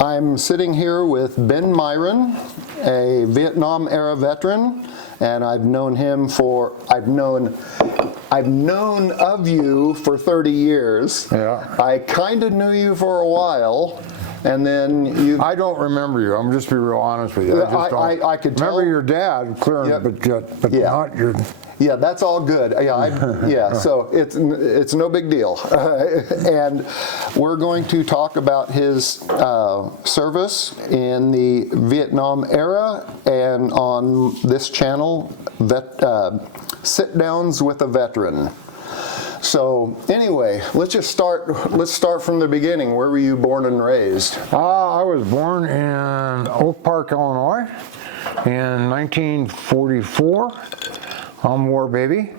I'm sitting here with Ben Myren, a Vietnam era veteran, and I've known of you for 30 years. Yeah. I kind of knew you for a while, and then you. I don't remember you. I'm just be real honest with you. I could tell. Remember your dad, clear, Yep. but Yeah. not your. Yeah, that's all good. Yeah, so it's no big deal. And we're going to talk about his service in the Vietnam era, and on this channel, Sit Downs with a Veteran. So anyway, let's start from the beginning. Where were you born and raised? I was born in Oak Park, Illinois in 1944. I'm a war baby.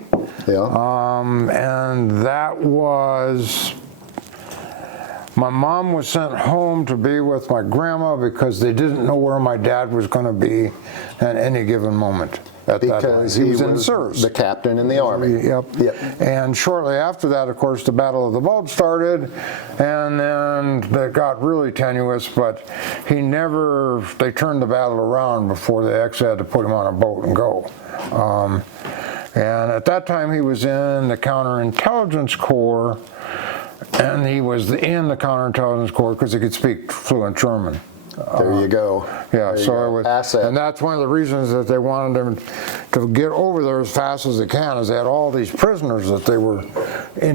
Yeah. And that was, my mom was sent home to be with my grandma because they didn't know where my dad was going to be at any given moment. Because he was in the service. The captain in the Army. Yep. And shortly after that, of course, the Battle of the Bulge started, and then it got really tenuous, but they turned the battle around before they actually had to put him on a boat and go. And at that time, he was in the Counterintelligence Corps, and he was in the Counterintelligence Corps because he could speak fluent German. There you go. Yeah, so it was, asset. and that's one of the reasons that they wanted him to get over there as fast as they can, is they had all these prisoners that they were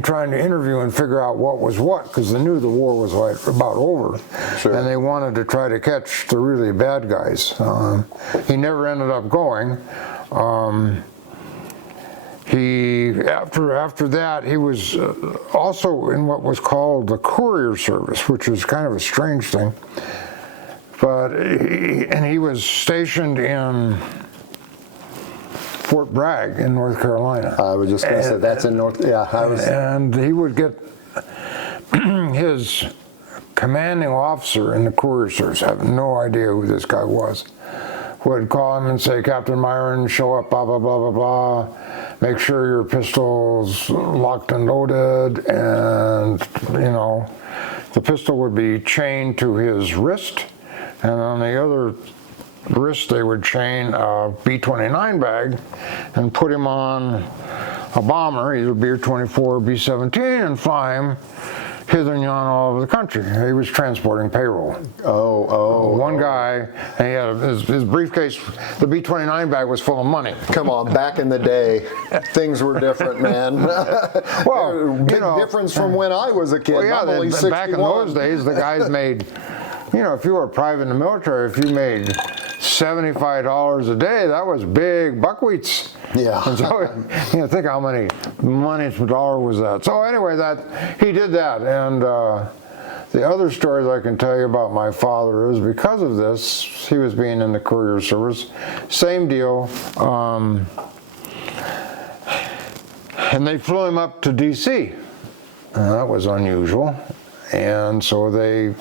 trying to interview and figure out what was what, because they knew the war was about over. Sure. And they wanted to try to catch the really bad guys. He never ended up going. After that, he was also in what was called the courier service, which is kind of a strange thing. But he was stationed in Fort Bragg in North Carolina. I was just going to say that's in North. Yeah, And he would get his commanding officer in the courier service. I have no idea who this guy was. Would call him and say, "Captain Myren, show up, blah, blah, blah, blah, blah. Make sure your pistol's locked and loaded." And, the pistol would be chained to his wrist. And on the other wrist, they would chain a B-29 bag and put him on a bomber, either B-24 or B-17, and fly him hither and yon all over the country. He was transporting payroll. One guy, and he had his briefcase, the B-29 bag was full of money. Come on, back in the day, things were different, man. Well, big difference from when I was a kid. Well, yeah, I'm only 61. Back in those days, the guys made, if you were a private in the military, if you made $75 a day, that was big buckwheats. Yeah. And so, think how many money per dollar was that. So anyway, he did that. And the other stories I can tell you about my father is because of this, he was being in the courier service. Same deal. And they flew him up to D.C. That was unusual. And so he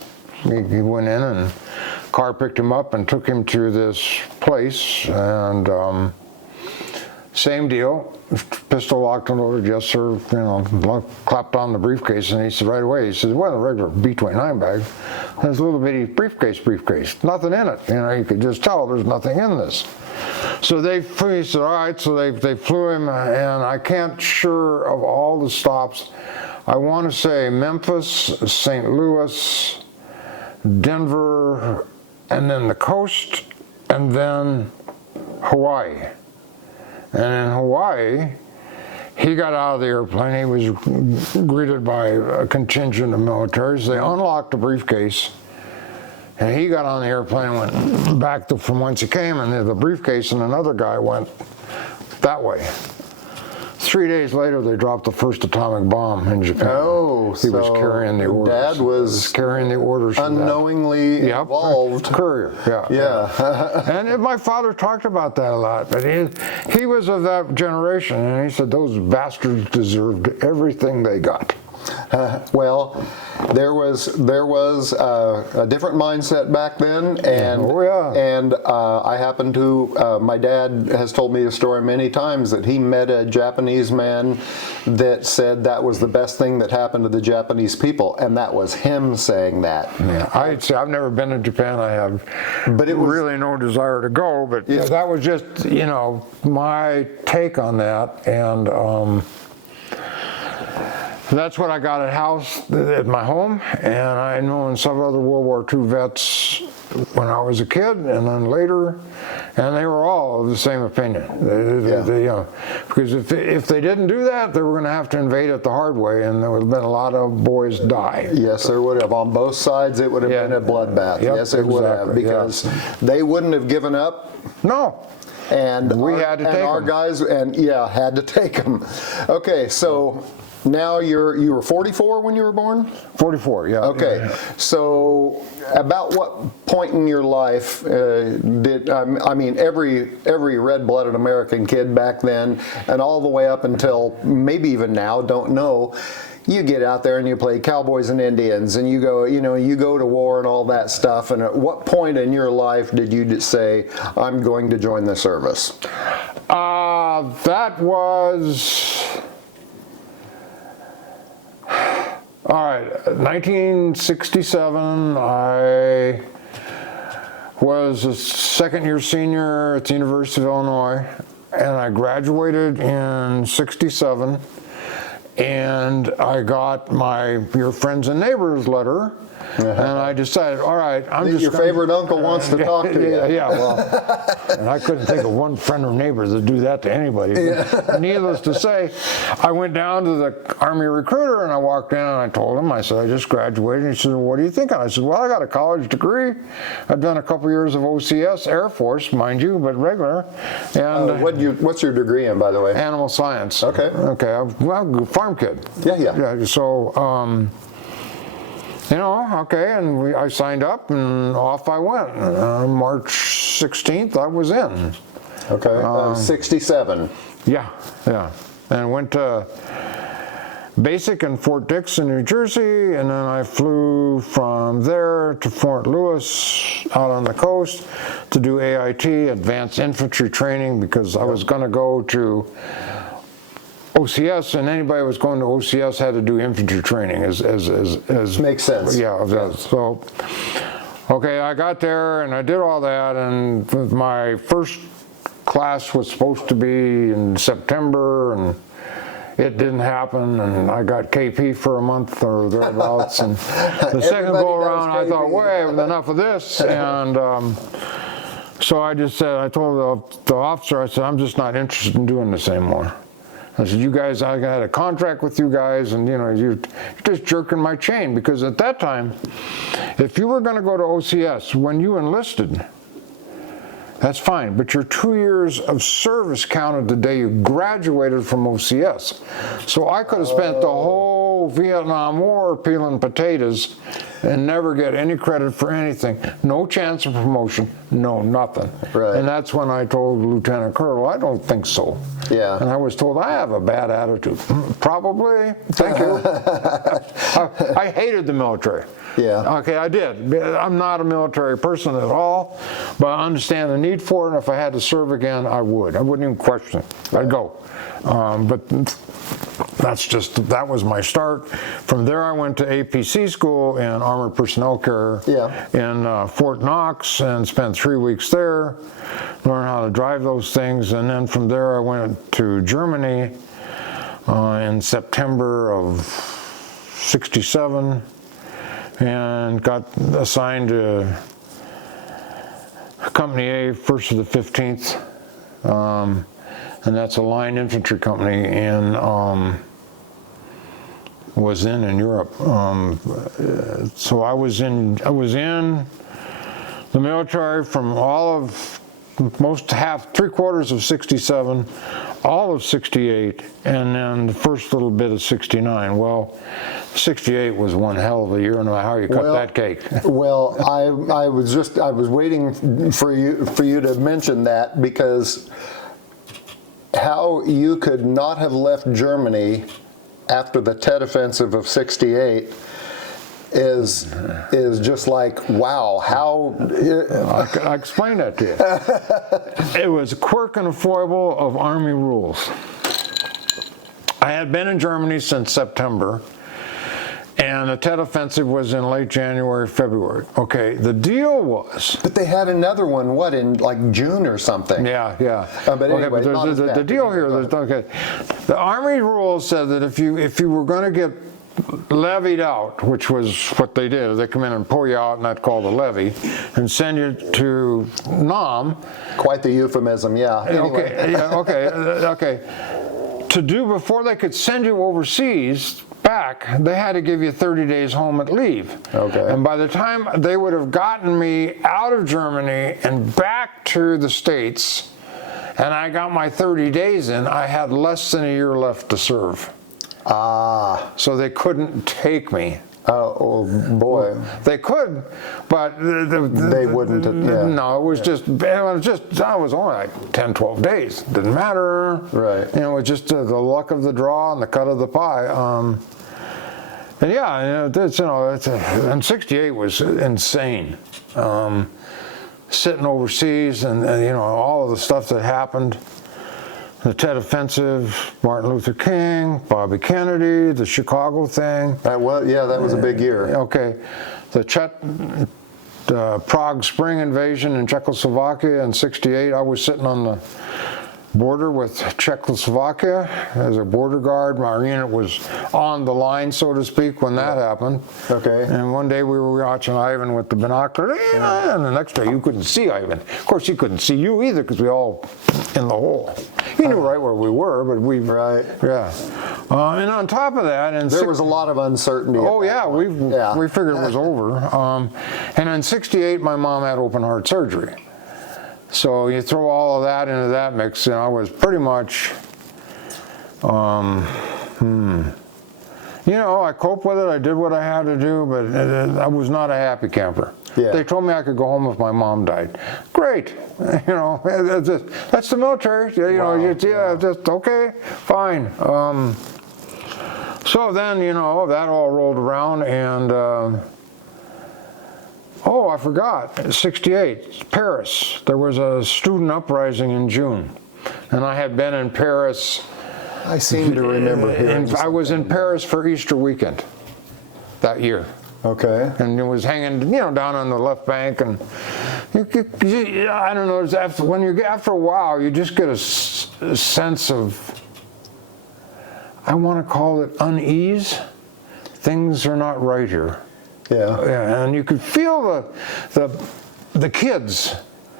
went in, and car picked him up and took him to this place, and same deal, pistol locked and loaded, yes sir, clapped on the briefcase, and he said right away, he said, "Well, a regular B-29 bag, there's a little bitty briefcase, nothing in it." You could just tell there's nothing in this. So he said, all right, so they flew him, and I can't sure of all the stops. I want to say Memphis, St. Louis, Denver, and then the coast, and then Hawaii. And in Hawaii, he got out of the airplane. He was greeted by a contingent of militaries. They unlocked the briefcase, and he got on the airplane and went back from whence he came, and the briefcase and another guy went that way. 3 days later, they dropped the first atomic bomb in Japan. He was carrying the orders. Dad was carrying the orders. Unknowingly involved. Courier, yeah. And my father talked about that a lot, but he was of that generation, and he said those bastards deserved everything they got. Well, there was a different mindset back then, and Oh, yeah. and I happen to my dad has told me the story many times that he met a Japanese man that said that was the best thing that happened to the Japanese people, and that was him saying that. Yeah, I'd say I've never been to Japan. I have, But it was really no desire to go. But Yeah. that was just, my take on that, and that's what I got at my home. And I know several other World War II vets when I was a kid, and then later, and they were all of the same opinion. Because if they didn't do that, they were going to have to invade it the hard way, and there would have been a lot of boys die. Yes, there would have. On both sides, it would have been a bloodbath. Yep, Yes, it would have, exactly, because they wouldn't have given up. No. And We had to take our 'em. guys, had to take them. Okay, so now you were 44 when you were born? 44, yeah. Okay, Yeah. so about what point in your life did every red-blooded American kid back then, and all the way up until maybe even now, don't know. You get out there and you play cowboys and Indians, and you go to war and all that stuff. And at what point in your life did you say, "I'm going to join the service"? That was, all right, 1967. I was a second-year senior at the University of Illinois, and I graduated in '67. And I got your friends and neighbors letter, and I decided, all right, Your favorite uncle wants to talk to you. Yeah, well, and I couldn't think of one friend or neighbor that do that to anybody. But needless to say, I went down to the Army recruiter, and I walked in, and I told him, I said, I just graduated. And he said, well, what do you think? And I said, well, I got a college degree. I've done a couple years of OCS, Air Force, mind you, but regular. And What's your degree in, by the way? animal science. Okay. Okay, well, farm kid. Yeah. So, okay, and I signed up, and off I went. March 16th, I was in. Okay, 67. Yeah. And went to basic in Fort Dix in New Jersey, and then I flew from there to Fort Lewis out on the coast to do AIT, Advanced Infantry Training, because I was going to go to OCS, and anybody who was going to OCS had to do infantry training. As Makes sense. Yeah. So, okay, I got there and I did all that, and my first class was supposed to be in September, and it didn't happen, and I got KP for a month or thereabouts. And the second go around, I thought, well, enough of this, and so I just said, I told the officer, I said, I'm just not interested in doing this anymore. I said, you guys, I had a contract with you guys, and you're just jerking my chain, because at that time, if you were going to go to OCS when you enlisted, that's fine, but your 2 years of service counted the day you graduated from OCS. So I could have spent the whole Vietnam War peeling potatoes and never get any credit for anything. No chance of promotion, no nothing. Right. And that's when I told Lieutenant Colonel, I don't think so. Yeah. And I was told I have a bad attitude. Probably, thank you. I hated the military. Yeah. Okay, I did. I'm not a military person at all, but I understand the need for it, and if I had to serve again, I would. I wouldn't even question it. I'd go. But that was my start. From there, I went to APC school in Armored Personnel Care in Fort Knox, and spent 3 weeks there, learned how to drive those things, and then from there I went to Germany in September of '67, and got assigned to Company A, 1st to the 15th, and that's a line infantry company was in Europe. So I was in the military from three-quarters of '67, all of '68, and then the first little bit of '69. Well, '68 was one hell of a year. I don't know how you cut that cake. Well, I was waiting for you to mention that, because how you could not have left Germany after the Tet Offensive of '68 is just like, wow, how... I explained that to you. It was a quirk and a foible of Army rules. I had been in Germany since September, and the Tet Offensive was in late January, February. Okay, the deal was... But they had another one, what, in like June or something? Yeah. But anyway, okay, but the deal here, okay, the Army rules said that if you were going to get levied out, which was what they did, they come in and pull you out, and that's called a levy, and send you to Nam. Quite the euphemism, yeah. Anyway. Okay. To do before they could send you overseas back, they had to give you 30 days home at leave. Okay. And by the time they would have gotten me out of Germany and back to the States, and I got my 30 days in, I had less than a year left to serve. Ah. So they couldn't take me. Oh boy. They could, but They wouldn't have, yeah. No, it was just I was only like 10, 12 days. Didn't matter. Right. You know, it was just the luck of the draw and the cut of the pie. And yeah, and '68 was insane. Sitting overseas and all of the stuff that happened. The Tet Offensive, Martin Luther King, Bobby Kennedy, the Chicago thing. That was a big year. Okay, the Prague Spring invasion in Czechoslovakia in '68. I was sitting on the border with Czechoslovakia as a border guard. My unit was on the line, so to speak, when that happened. Okay. And one day we were watching Ivan with the binocular, and the next day you couldn't see Ivan. Of course, he couldn't see you either because we all in the hole. He knew right where we were, but we... Right. Yeah. And on top of that... There was a lot of uncertainty. Oh, yeah. We figured it was over. And in '68, my mom had open heart surgery. So you throw all of that into that mix, and I was pretty much... I coped with it. I did what I had to do, but I was not a happy camper. Yeah. They told me I could go home if my mom died. Great. That's the military. Just okay, fine. So then, that all rolled around, and I forgot, '68, Paris. There was a student uprising in June, and I had been in Paris. I seem to remember hearing I was in Paris for Easter weekend that year. Okay. And it was hanging, down on the left bank, and I don't know. After a while, you just get a sense of, I want to call it unease. Things are not right here. Yeah. And you could feel the kids.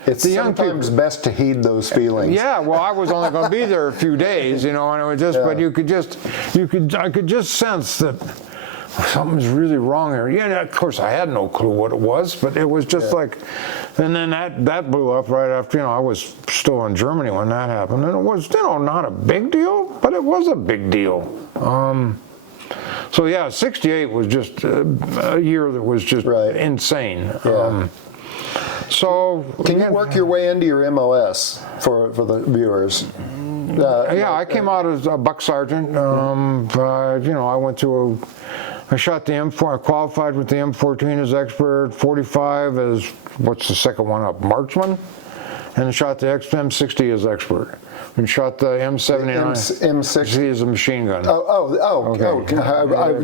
It's sometimes best to heed those feelings. Yeah, well, I was only going to be there a few days, and it was just, but I could just sense that something's really wrong here. Yeah, of course, I had no clue what it was, but it was just like, and then that blew up right after, I was still in Germany when that happened, and it was, not a big deal, but it was a big deal. So yeah, '68 was just a year that was just insane. Yeah. So can you work your way into your MOS for the viewers? I came out as a buck sergeant. I went to I shot the M4. I qualified with the M14 as expert, 45 as what's the second one up, marksman, and shot the M60 as expert. And shot the M79 M60 as a machine gun.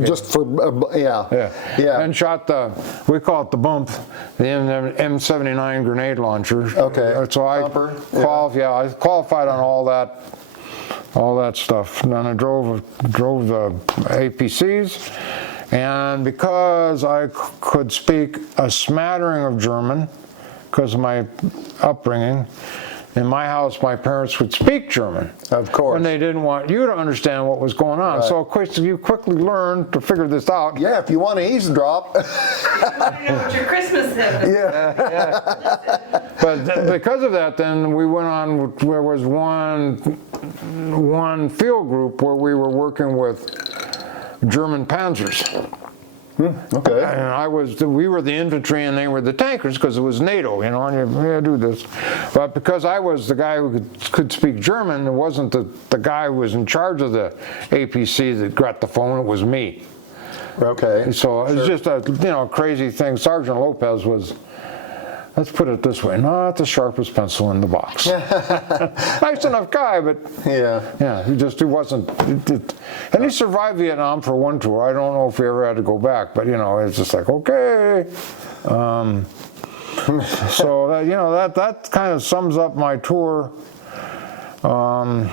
Just for yeah. And shot we call it the bump, the M79 grenade launcher. Okay. So I qualified on all that stuff. And then I drove the APCs, and because I could speak a smattering of German because of my upbringing. In my house, my parents would speak German. Of course. And they didn't want you to understand what was going on. Right. So, of course, you quickly learned to figure this out. Yeah, if you want to eavesdrop. You want to know what your Christmas is. Yeah. But because of that, then we went on, there was one field group where we were working with German panzers. Okay. And we were the infantry and they were the tankers because it was NATO, and you do this. But because I was the guy who could speak German, it wasn't the guy who was in charge of the APC that got the phone, it was me. Okay. So it was just a crazy thing. Sergeant Lopez was, let's put it this way, not the sharpest pencil in the box. Nice enough guy, but he wasn't. And he survived Vietnam for one tour. I don't know if he ever had to go back, but it's just like, okay. So that kind of sums up my tour. When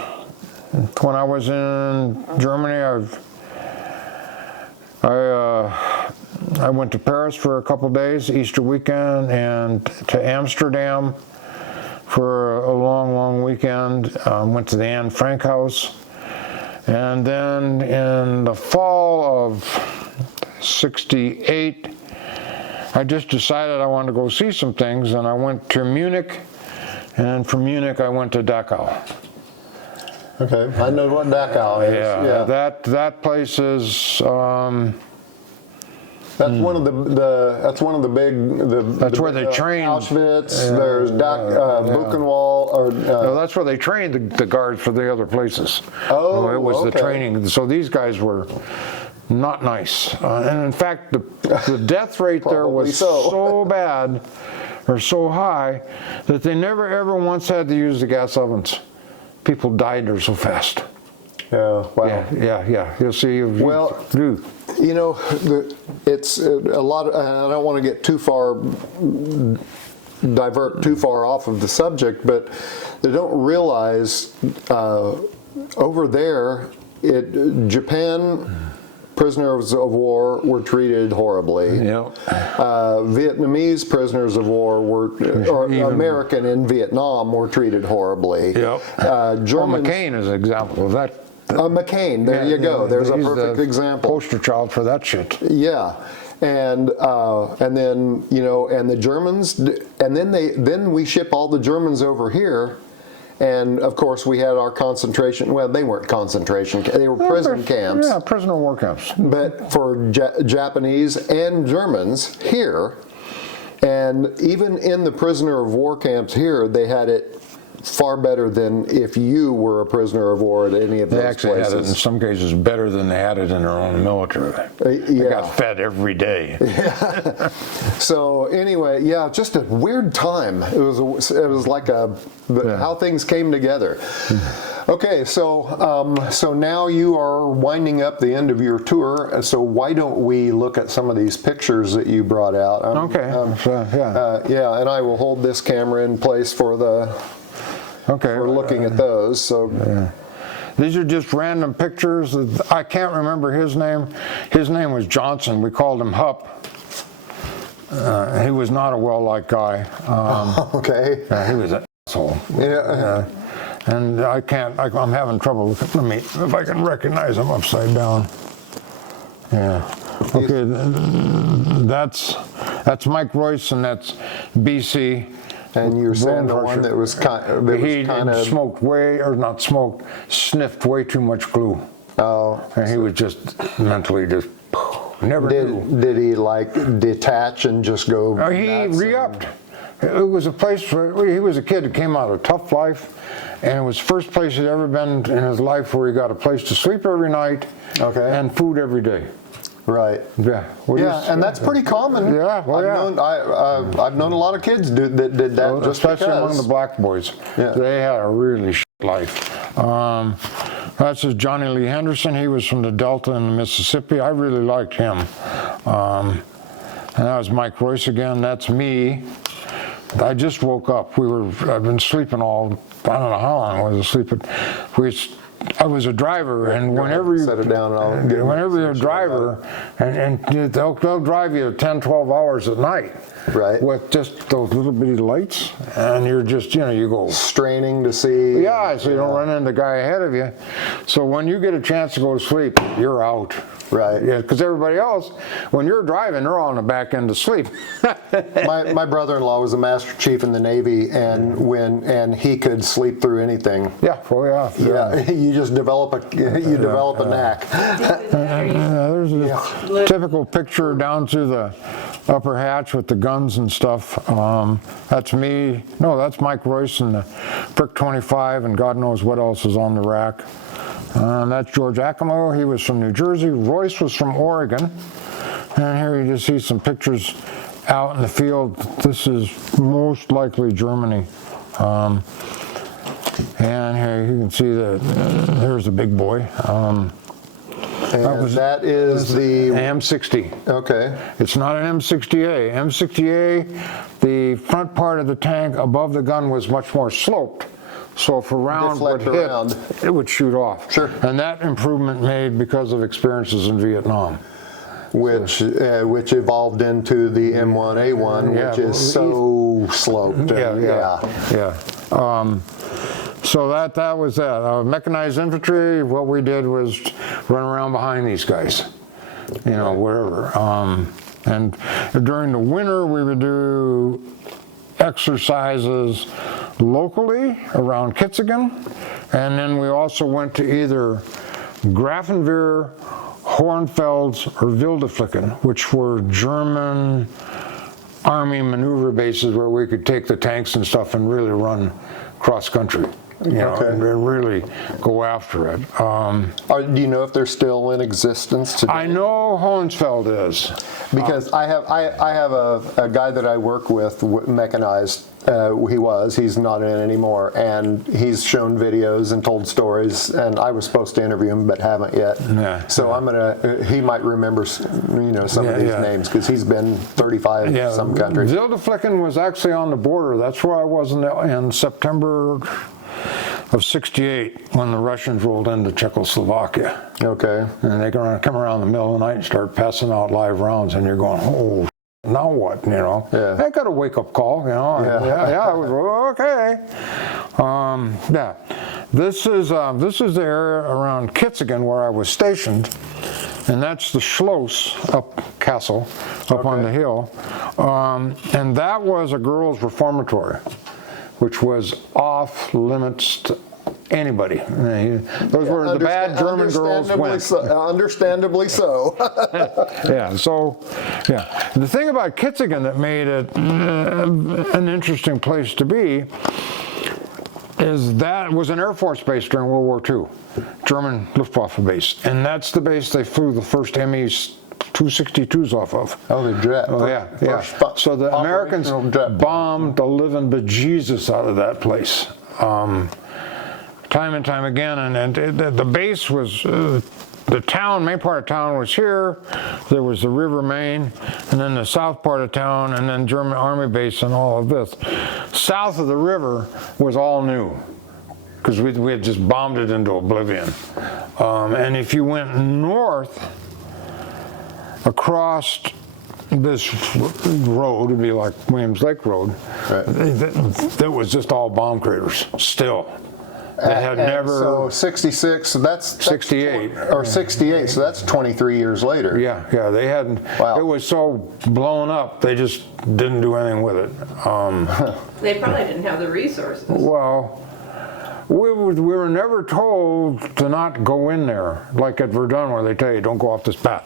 I was in Germany, I went to Paris for a couple days, Easter weekend, and to Amsterdam for a long weekend. Went to the Anne Frank house. And then in the fall of '68, I just decided I wanted to go see some things, and I went to Munich, and from Munich I went to Dachau. Okay, I know what Dachau is. Yeah. That place is. That's one of the big. That's where they trained. Auschwitz. There's Buchenwald. No, that's where they trained the guards for the other places. Oh, it was okay. the training. So these guys were not nice, and in fact, the death rate there was so bad, or so high, that they never ever once had to use the gas ovens. People died there so fast. Yeah. Wow. Yeah. You'll see. It's a lot. I don't want to get divert too far off of the subject, but they don't realize over there, Japan prisoners of war were treated horribly. Yeah. Vietnamese prisoners of war or American in Vietnam were treated horribly. Yep. Germans, McCain is an example of that. McCain, there you go. There's a perfect example. Poster child for that shit. Yeah, and then and the Germans, and then we ship all the Germans over here, and of course we had our concentration. Well, they weren't concentration; they were prison camps. Yeah, prisoner war camps. But for Japanese and Germans here, and even in the prisoner of war camps here, they had it far better than if you were a prisoner of war at any of those places. They actually had it in some cases better than they had it in their own military. They got fed every day. Yeah. So anyway, just a weird time. It was like how things came together. Okay, so now you are winding up the end of your tour. So why don't we look at some of these pictures that you brought out? And I will hold this camera in place for for looking at those. So these are just random pictures. I can't remember his name. His name was Johnson. We called him Hup. He was not a well-liked guy. Okay. He was an asshole. Yeah. And I'm having trouble. Let me, if I can recognize him upside down. Yeah. Okay. That's Mike Royce, and that's BC. And you're saying the one that was kind of sniffed way too much glue. Oh. And he was just mentally never knew. Did he detach and just go? He re-upped. It was a place where he was a kid that came out of a tough life, and it was the first place he'd ever been in his life where he got a place to sleep every night, and food every day. Right. Yeah. And that's pretty common. Yeah. Well, I've known a lot of kids that did that, just especially among the black boys. Yeah. They had a really shit life. That's just Johnny Lee Henderson. He was from the Delta in Mississippi. I really liked him. And that was Mike Royce again. That's me. I just woke up. I've been sleeping I don't know how long I was asleep. I was a driver, and whenever you set it down, whenever you're a driver, and they'll drive you 10, 12 hours at night, right? With just those little bitty lights, and you're just you go straining to see. Yeah, so you don't run into the guy ahead of you. So when you get a chance to go to sleep, you're out. Right. Yeah, because everybody else, when you're driving, they're all on the back end asleep. My brother-in-law was a Master Chief in the Navy, and he could sleep through anything. Yeah. Oh yeah. Yeah. you just develop a knack. There's a typical picture down to the upper hatch with the guns and stuff. That's me. No, that's Mike Royce and the Brick 25, and God knows what else is on the rack. That's George Acamo. He was from New Jersey. Royce was from Oregon. And here you just see some pictures out in the field. This is most likely Germany. And here you can see that there's a big boy. And that is the M60. Okay. It's not an M60A. M60A, the front part of the tank above the gun was much more sloped. So if a round would Deflect hit, around. it would shoot off. Sure. And that improvement made because of experiences in Vietnam. Which evolved into the M1A1, Yeah, which is so sloped. Yeah. So that was that. Mechanized infantry, what we did was run around behind these guys, wherever. And during the winter, we would do exercises locally around Kitzigen, and then we also went to either Grafenwehr, Hohenfels, or Wildeflicken, which were German army maneuver bases where we could take the tanks and stuff and really run cross country, and really go after it. Do you know if they're still in existence today? I know Hohenfeld is. Because I have a guy that I work with, mechanized. He's not in anymore, and he's shown videos and told stories, and I was supposed to interview him but haven't yet. So I'm he might remember some of these names because he's been 35 some countries. Wildeflicken was actually on the border. That's where I was in September of '68 when the Russians rolled into Czechoslovakia. Okay. And they come around the middle of the night and start passing out live rounds, and you're going, oh, now what, I got a wake-up call, I was, okay. This is the area around Kitzigen where I was stationed, and that's the Schloss castle up on the hill, and that was a girls' reformatory, which was off limits to anybody. Those were the bad German girls went. Understandably so. The thing about Kitzigen that made it an interesting place to be is that it was an Air Force base during World War II, German Luftwaffe base, and that's the base they flew the first Me-262s off of. Oh, the jet. So the Americans bombed the living bejesus out of that place. Time and time again, and the base was, the town, main part of town was here, there was the River Main, and then the south part of town, and then German Army base and all of this. South of the river was all new, because we had just bombed it into oblivion. And if you went north, across this road, would be like Williams Lake Road, that was just all bomb craters, still. They had never. So 66, so that's 68. Or 68, so that's 23 years later. Yeah, they hadn't. Wow. It was so blown up, they just didn't do anything with it. They probably didn't have the resources. Well, we were never told to not go in there, like at Verdun, where they tell you don't go off this path,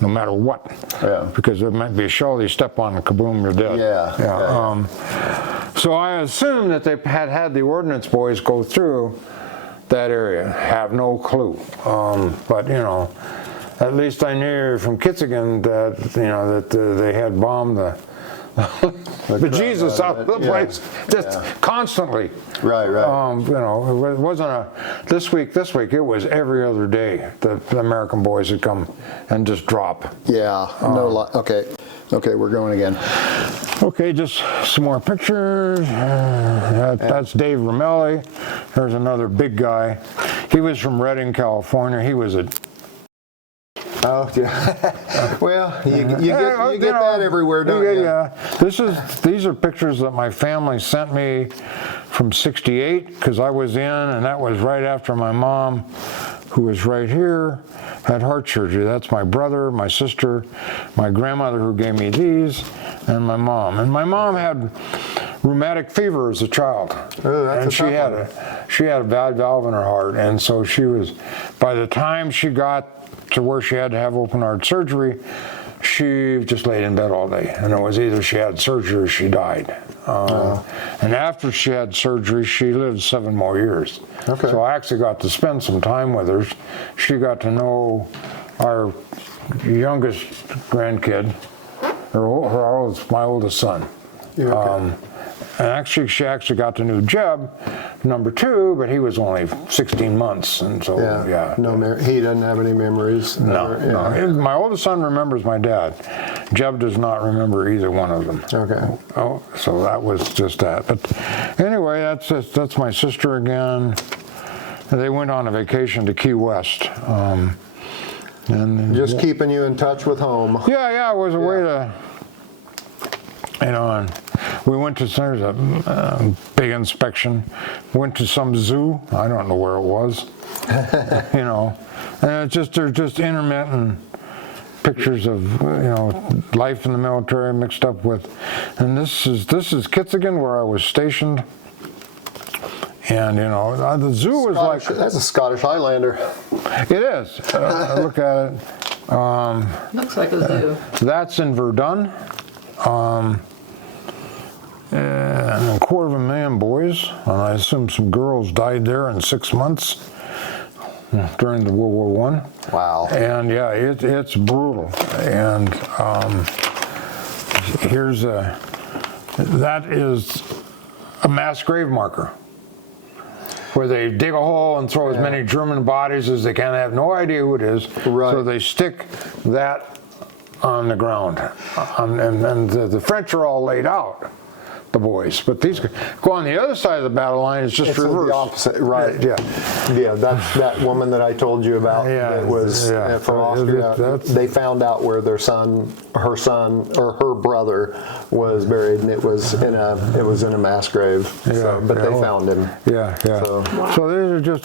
no matter what. Because there might be a shell you step on and kaboom, you're dead. So I assume that they had the ordnance boys go through that area. Have no clue. But at least I knew from Kitzigen that that they had bombed the Jesus out of the place just constantly. Right. It wasn't this week. It was every other day that the American boys would come and just drop. Okay, we're going again. Okay, just some more pictures. That's Dave Ramelli. There's another big guy. He was from Redding, California. He was a... Oh, yeah. Well, you get that everywhere, don't you? Yeah. These are pictures that my family sent me from '68, because I was in, and that was right after my mom, who was right here, had heart surgery. That's my brother, my sister, my grandmother who gave me these, and my mom. And my mom had rheumatic fever as a child. Oh, that's and a she tough had a bad valve in her heart, and so she was, by the time she got to where she had to have open heart surgery, she just laid in bed all day, and it was either she had surgery or she died. And after she had surgery, she lived 7 more years. Okay. So I actually got to spend some time with her. She got to know our youngest grandkid, my oldest son. Yeah, okay. And actually, she actually got to know Jeb, number 2, but he was only 16 months, and so yeah. No, he doesn't have any memories. No, no. My oldest son remembers my dad. Jeb does not remember either one of them. Okay. Oh, so that was just that. But anyway, that's my sister again. They went on a vacation to Key West. And Just keeping you in touch with home. yeah, it was a way to, and we went to, there's a big inspection, went to some zoo, I don't know where it was, and it's just, they're just intermittent pictures of, life in the military mixed up with, and this is Kitzigan where I was stationed, and the zoo was like... That's a Scottish Highlander. It is, look at it. Looks like a zoo. That's in Verdun. And 250,000 boys, and I assume some girls died there in 6 months during the World War I. Wow. And yeah, it's brutal. And that is a mass grave marker, where they dig a hole and throw as many German bodies as they can. They have no idea who it is, Right. so they stick that on the ground. And the French are all laid out, the boys, but these go on the other side of the battle line. It's just reversed. The opposite, right? Yeah. That's that woman that I told you about. Yeah, that was from Austria. They found out where her son or her brother was buried, and it was in a mass grave. But they found him. Yeah. So these are just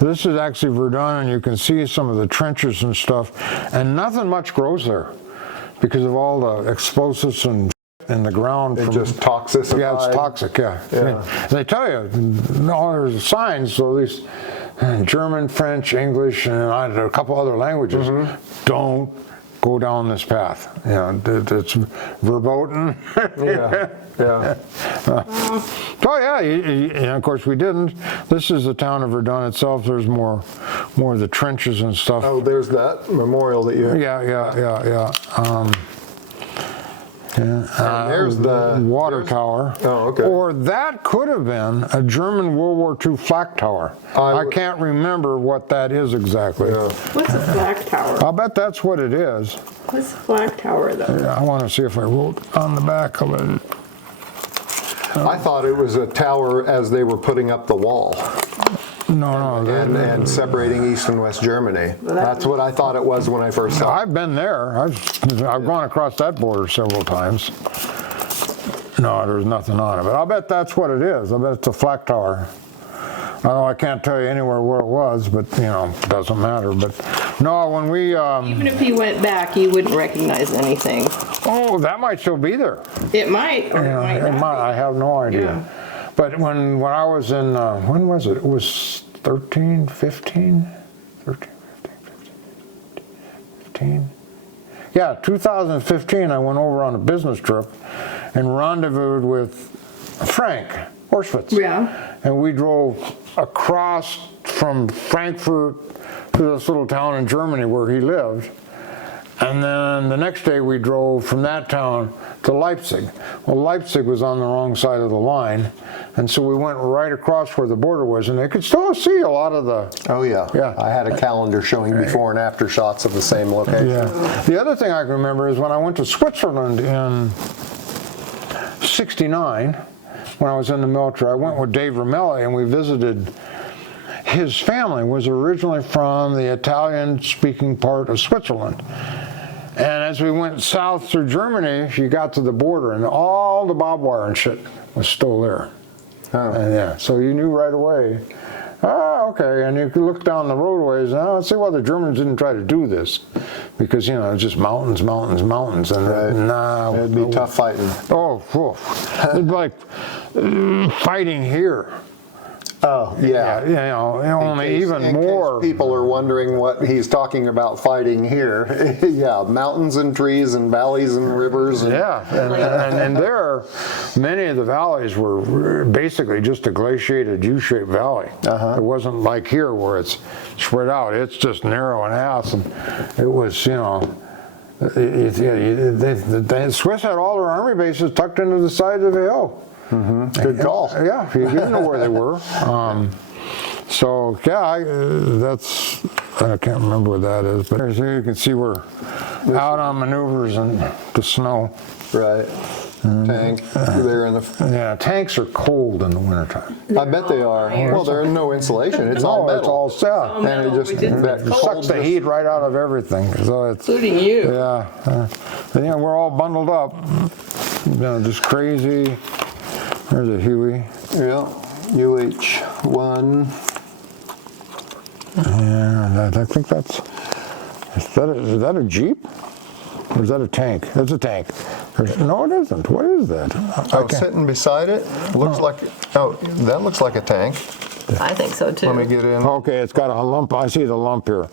this is actually Verdun, and you can see some of the trenches and stuff, and nothing much grows there because of all the explosives and in the ground. It just toxic. Yeah, it's toxic. Yeah. And they tell you, there's signs. So at least German, French, English, and a couple other languages. Don't go down this path. It's verboten. And of course we didn't. This is the town of Verdun itself. There's more of the trenches and stuff. Oh, there's that memorial that you. Yeah. And there's the water tower. Oh, okay. Or that could have been a German World War II flak tower. I can't remember what that is exactly. What's a flak tower? I'll bet that's what it is. What's a flak tower, though? I want to see if I wrote on the back of it. I thought it was a tower as they were putting up the wall. No. And separating East and West Germany. That's what I thought it was when I first saw it. I've been there. I've gone across that border several times. No, there's nothing on it. But I'll bet that's what it is. I bet it's a flak tower. I can't tell you anywhere where it was, but it doesn't matter. But no, when we Even if you went back, you wouldn't recognize anything. Oh, that might still be there. It might, or it might not. I have no idea. Yeah. But when I was in, when was it? It was 13, 15? 13, 15? Yeah, 2015, I went over on a business trip and rendezvoused with Frank Horschwitz. Yeah. And we drove across from Frankfurt to this little town in Germany where he lived. And then the next day we drove from that town to Leipzig. Well, Leipzig was on the wrong side of the line, and so we went right across where the border was, and they could still see a lot of the... Oh, yeah. I had a calendar showing before and after shots of the same location. Yeah. The other thing I can remember is when I went to Switzerland in '69, when I was in the military, I went with Dave Ramelli, and we visited... His family was originally from the Italian-speaking part of Switzerland. And as we went south through Germany, you got to the border, and all the barbed wire and shit was still there. Oh. And so you knew right away oh, okay, and you can look down the roadways, and I don't see why the Germans didn't try to do this, because, you know, it's just mountains, mountains, mountains, and Right. nah. It'd be tough fighting. Oh, it'd be like fighting here. Oh, yeah. You know, only even In case more. people are wondering what he's talking about fighting here. Yeah, mountains and trees and valleys and rivers. And, Yeah, and there, many of the valleys were basically just a glaciated U-shaped valley. It wasn't like here where it's spread out. It's just narrow and ass, and it was, you know, the Swiss had all their army bases tucked into the side of the hill. Good call. Yeah, you didn't know where they were. So yeah, I can't remember where that is, but as you can see, we're out on maneuvers in the snow. Right. Tank there in the. Yeah, tanks are cold in the wintertime. I bet they are. Well, there's no insulation. It's all No, metal. it's all set. Oh, metal. And it just We did that the cold Sucks the just- heat right out of everything. So it's, Including you. yeah, yeah, we're all bundled up. You know, just crazy. There's a Huey. Yeah. UH-1. Yeah, I think that's. Is that a Jeep? Or is that a tank? It's a tank. No, it isn't. What is that? Oh, sitting beside it looks like. Oh, that looks like a tank. I think so too. Let me get in. Okay, it's got a lump. I see the lump here,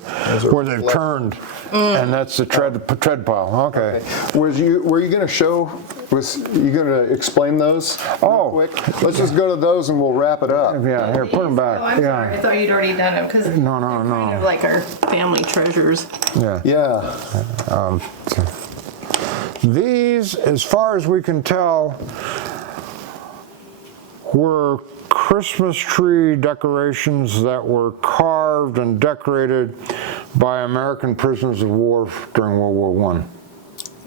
where they've left. turned, and that's the tread pile. Okay. Were you going to show? Was you going to explain those? Oh. real quick. Let's just go to those and we'll wrap it up. Yeah, here, put them back. Oh, I'm sorry. I Yeah, thought you'd already done them because No, kind no. of like our family treasures. Yeah. Yeah. These, as far as we can tell, were Christmas tree decorations that were carved and decorated by American prisoners of war during World War I.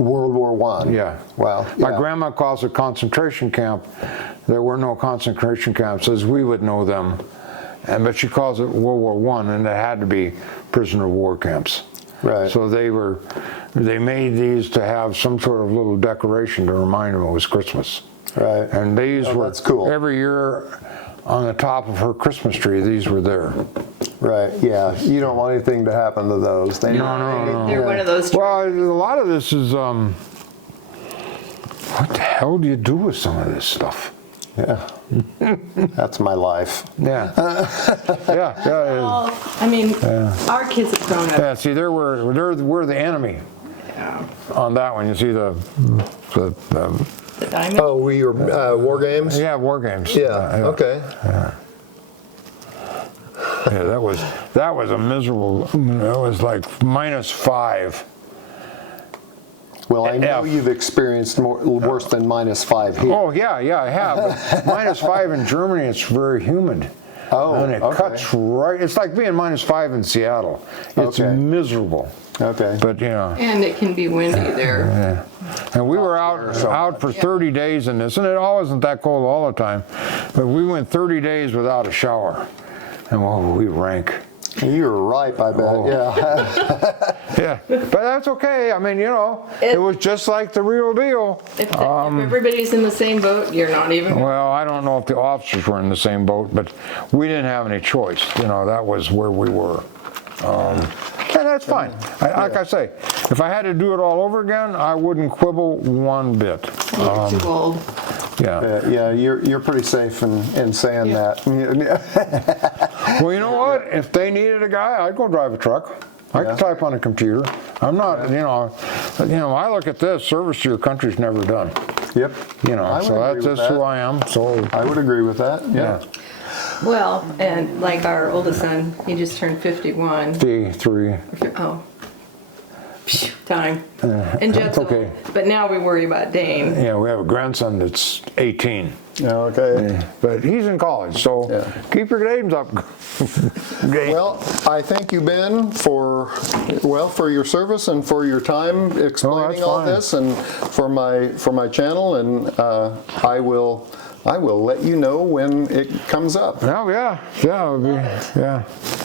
World War I. Yeah. Wow. My Yeah. grandma calls it concentration camp. There were no concentration camps as we would know them, but she calls it World War I, and it had to be prisoner of war camps. Right. So they made these to have some sort of little decoration to remind them it was Christmas. Right. And these were that's cool. every year on the top of her Christmas tree. These were there. Right. Yeah. You don't want anything to happen to those. They No. They're one of those. Well, a lot of this is what the hell do you do with some of this stuff? Yeah. That's my life. Yeah. Yeah. Well, I mean, our kids have grown up. Yeah, see, we're the enemy Yeah. on that one. You see the The diamond. Oh, we were war games. yeah, war games. Yeah. Okay. Yeah, that was a miserable. It was like -5. Well, I know F. you've experienced worse than -5 here. Oh yeah, I have. But -5 in Germany, it's very humid. Oh, and it okay. cuts right. It's like being -5 in Seattle. It's Okay. miserable. Okay. But you know. And it can be windy there. Yeah. And we were out for 30 days in this, and it wasn't that cold all the time. But we went 30 days without a shower, and we rank. You were ripe, I bet. Oh. Yeah. Yeah, but that's okay. I mean, you know, it was just like the real deal. If everybody's in the same boat, you're not even. Well, I don't know if the officers were in the same boat, but we didn't have any choice. You know, that was where we were. And that's fine. Like I say, if I had to do it all over again, I wouldn't quibble one bit. You're too old. Yeah. Yeah. You're pretty safe in saying that. Well, you know what? If they needed a guy, I'd go drive a truck. I can type on a computer. I'm not, you know, I look at this, service to your country's never done. Yep. You know, I would so agree that's with just who that. I am. So, I would agree with that. Yeah. Well, and like our oldest son, he just turned 51. D3. Oh. Phew, time. And that's Jet's okay. old. But now we worry about Dane. Yeah, we have a grandson that's 18. Okay. But he's in college, so Yeah. keep your games up. Well, I thank you, Ben, for your service and for your time explaining all fine. this, and for my channel, and I will let you know when it comes up. Oh, yeah, it would be, yeah.